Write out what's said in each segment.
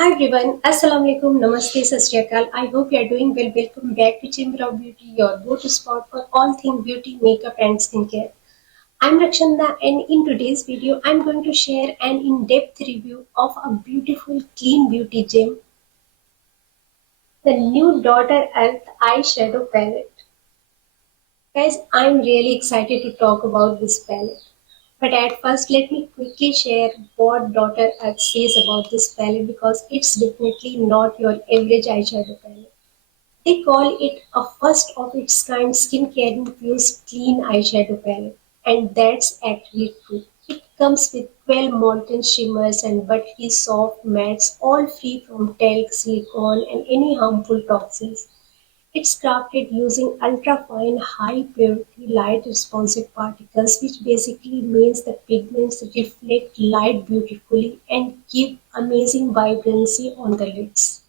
Hi everyone, Assalamu alaikum, Namaste, Sat Shri Akal. I hope you are doing well. Welcome back to Chamber of Beauty, your go-to spot for all things beauty, makeup, and skincare. I'm Rakshanda, and in today's video, I'm going to share an in-depth review of a beautiful clean beauty gem, the new Daughter Earth eyeshadow palette. Guys, I'm really excited to talk about this palette. But at first, let me quickly share what Daughter Earth says about this palette because it's definitely not your average eyeshadow palette. They call it a first of its kind skincare infused clean eyeshadow palette, and that's actually true. It comes with 12 molten shimmers and buttery soft mattes, all free from talc, silicone, and any harmful toxins. It's crafted using ultra-fine, high-purity, light-responsive particles, which basically means the pigments reflect light beautifully and give amazing vibrancy on the lids.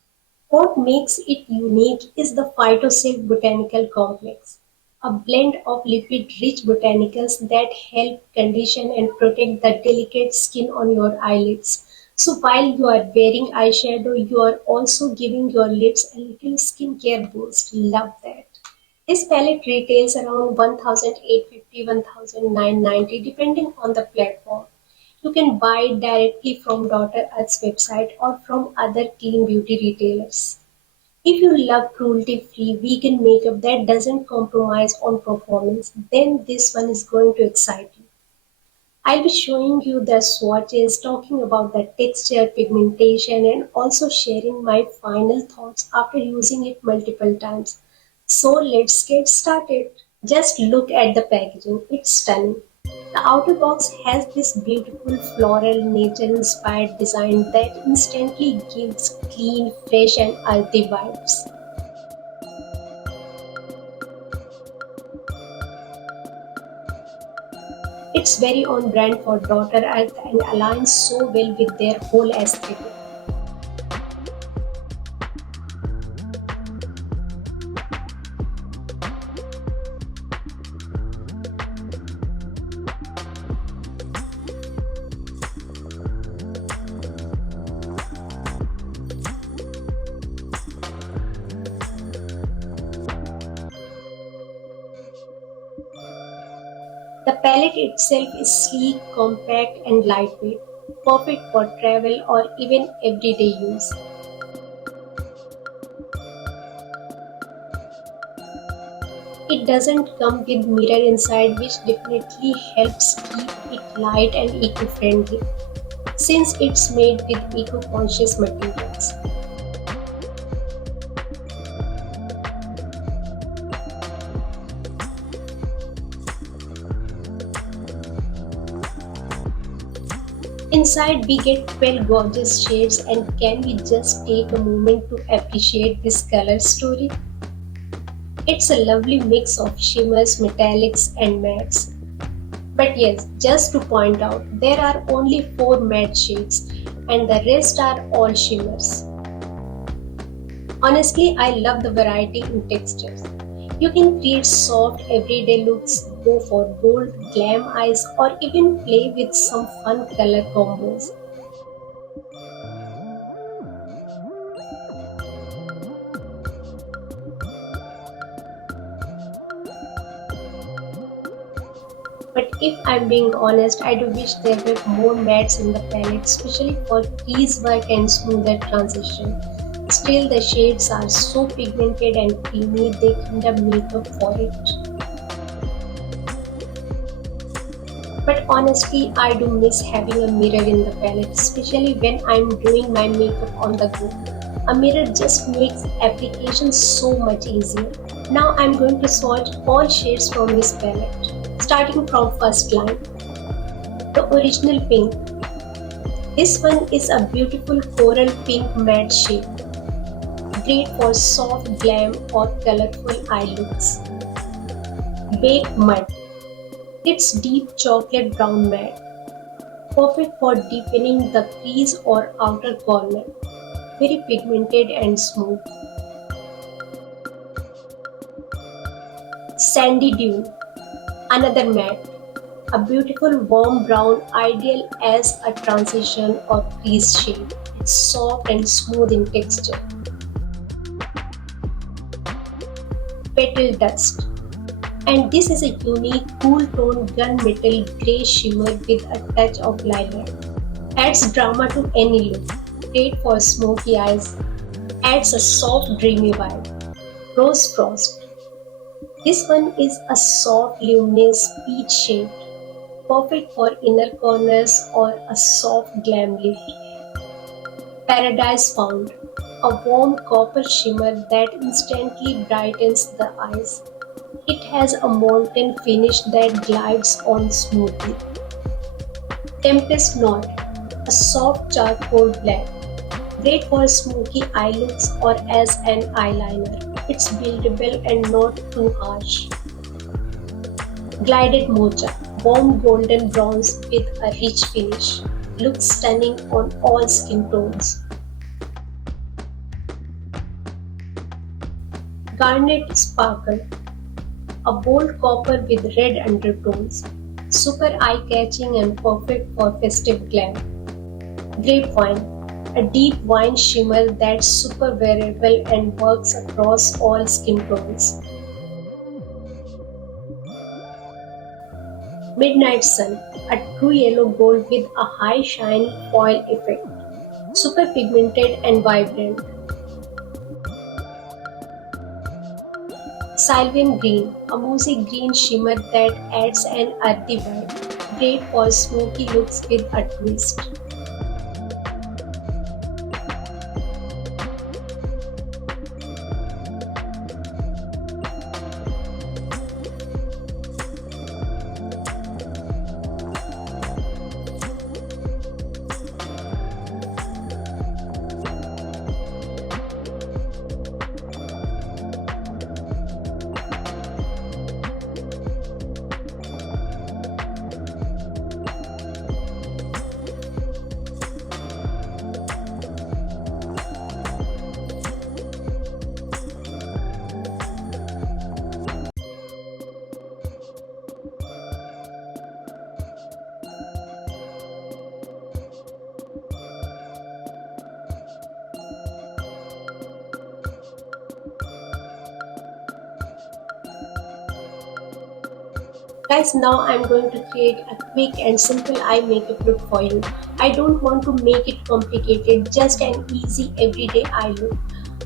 What makes it unique is the Phytosilk Botanical Complex, a blend of lipid-rich botanicals that help condition and protect the delicate skin on your eyelids. So while you are wearing eyeshadow, you are also giving your lids a little skincare boost. Love that. This palette retails around 1,850 1,990 depending on the platform. You can buy it directly from Daughter Earth's website or from other clean beauty retailers. If you love cruelty-free vegan makeup that doesn't compromise on performance, then this one is going to excite you. I'll be showing you the swatches, talking about the texture, pigmentation, and also sharing my final thoughts after using it multiple times. So let's get started. Just look at the packaging, it's stunning. The outer box has this beautiful floral nature-inspired design that instantly gives clean, fresh and earthy vibes. It's very on brand for Daughter Earth and aligns so well with their whole aesthetic. The palette itself is sleek, compact and lightweight, perfect for travel or even everyday use. It doesn't come with mirror inside, which definitely helps keep it light and eco-friendly since it's made with eco-conscious materials. Inside we get 12 gorgeous shades, and can we just take a moment to appreciate this color story? It's a lovely mix of shimmers, metallics and mattes. But yes, just to point out, there are only 4 matte shades and the rest are all shimmers. Honestly, I love the variety in textures. You can create soft everyday looks, go for bold glam eyes or even play with some fun color combos. But if I'm being honest, I do wish there were more mattes in the palette, especially for crease work and smoother transition. Still, the shades are so pigmented and creamy, they kind of make up for it. But honestly, I do miss having a mirror in the palette, especially when I'm doing my makeup on the go. A mirror just makes application so much easier. Now I'm going to swatch all shades from this palette, starting from first line. The original pink. This one is a beautiful coral pink matte shade, great for soft glam or colorful eye looks. Baked mud. It's deep chocolate brown matte, perfect for deepening the crease or outer corner. Very pigmented and smooth. Sandy Dune. Another matte. A beautiful warm brown ideal as a transition or crease shade. soft and smooth in texture. Petal dust. And this is a unique cool tone gunmetal grey shimmer with a touch of lilac. Adds drama to any look. Great for smoky eyes. Adds a soft dreamy vibe. Rose Frost. This one is a soft luminous peach shade. Perfect for inner corners or a soft glam lip. Paradise Found. A warm copper shimmer that instantly brightens the eyes. It has a molten finish that glides on smoothly. Tempest Knot, a soft charcoal black, great for smoky eye looks or as an eyeliner. It's buildable and not too harsh. Glided Mocha, warm golden bronze with a rich finish. Looks stunning on all skin tones. Garnet Sparkle, a bold copper with red undertones. Super eye-catching and perfect for festive glam. Grapevine, a deep wine shimmer that's super wearable and works across all skin tones. Midnight Sun, a true yellow gold with a high shine foil effect. Super pigmented and vibrant. Sylvan Green, a mossy green shimmer that adds an earthy vibe. Great for smoky looks with a twist. Guys, now I'm going to create a quick and simple eye makeup look for you. I don't want to make it complicated, just an easy everyday eye look.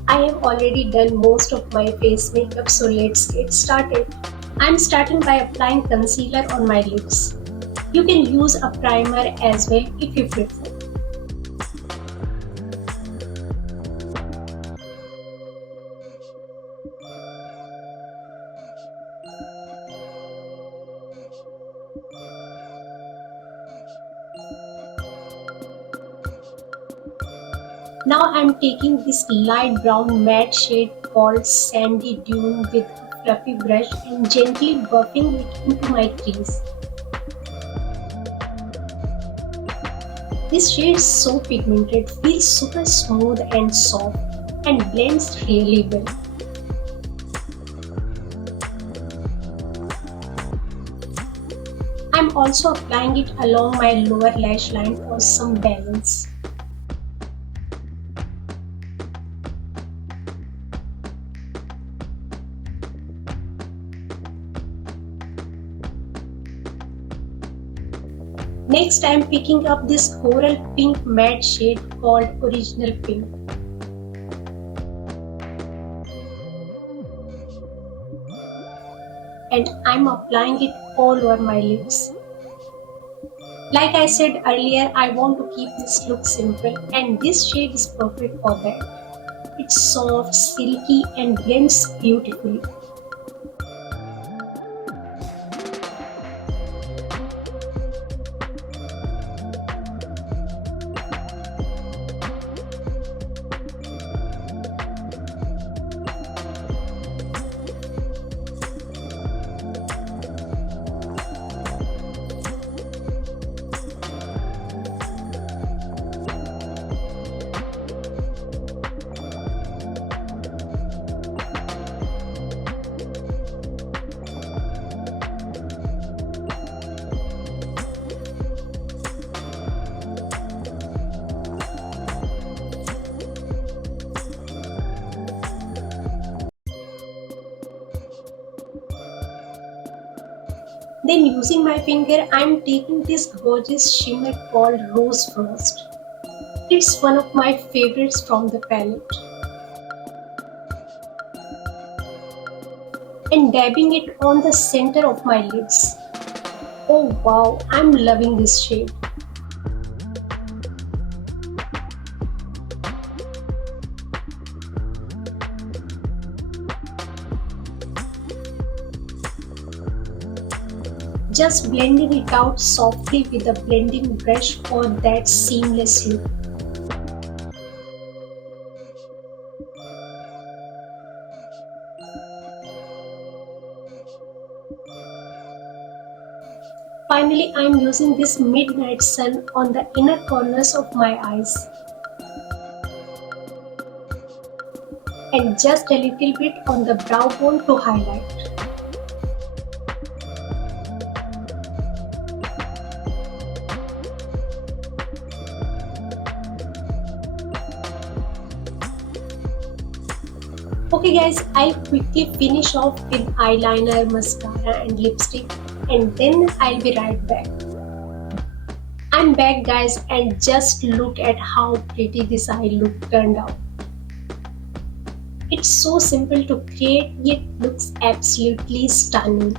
I have already done most of my face makeup, so let's get started. I'm starting by applying concealer on my lips. You can use a primer as well if you prefer. Now I'm taking this light brown matte shade called Sandy Dune with a fluffy brush and gently buffing it into my crease. This shade is so pigmented, feels super smooth and soft and blends really well. I'm also applying it along my lower lash line for some balance. Next, I am picking up this coral pink matte shade called Original Pink. And I'm applying it all over my lips. Like I said earlier, I want to keep this look simple and this shade is perfect for that. It's soft, silky and blends beautifully. Then using my finger, I'm taking this gorgeous shimmer called Rose Frost. It's one of my favorites from the palette. And dabbing it on the center of my lids. Oh wow, I'm loving this shade. Just blending it out softly with a blending brush for that seamless look. Finally, I'm using this midnight sun on the inner corners of my eyes and just a little bit on the brow bone to highlight. Okay guys, I'll quickly finish off with eyeliner, mascara and lipstick and then I'll be right back. I'm back guys and just look at how pretty this eye look turned out. It's so simple to create yet looks absolutely stunning.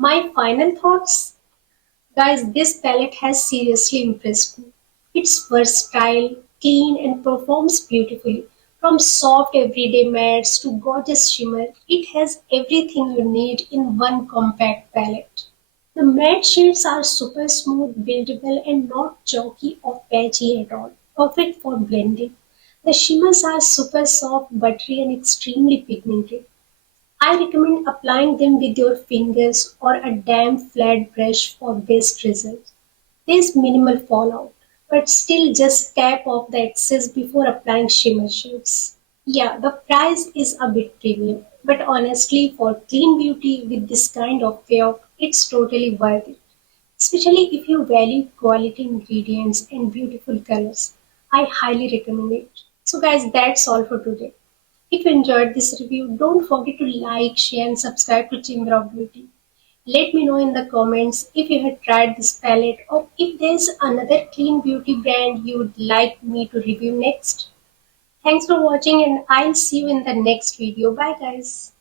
My final thoughts? Guys, this palette has seriously impressed me. It's versatile, clean, and performs beautifully. From soft everyday mattes to gorgeous shimmer, it has everything you need in one compact palette. The matte shades are super smooth, buildable, and not chalky or patchy at all. Perfect for blending. The shimmers are super soft, buttery, and extremely pigmented. I recommend applying them with your fingers or a damp flat brush for best results. There's minimal fallout, but still just tap off the excess before applying shimmer shades. Yeah, the price is a bit premium, but honestly, for clean beauty with this kind of payoff, it's totally worth it. Especially if you value quality ingredients and beautiful colors. I highly recommend it. So, guys, that's all for today. If you enjoyed this review, don't forget to like, share, and subscribe to Chamber of Beauty. Let me know in the comments if you have tried this palette or if there's another clean beauty brand you would like me to review next. Thanks for watching and I'll see you in the next video. Bye guys.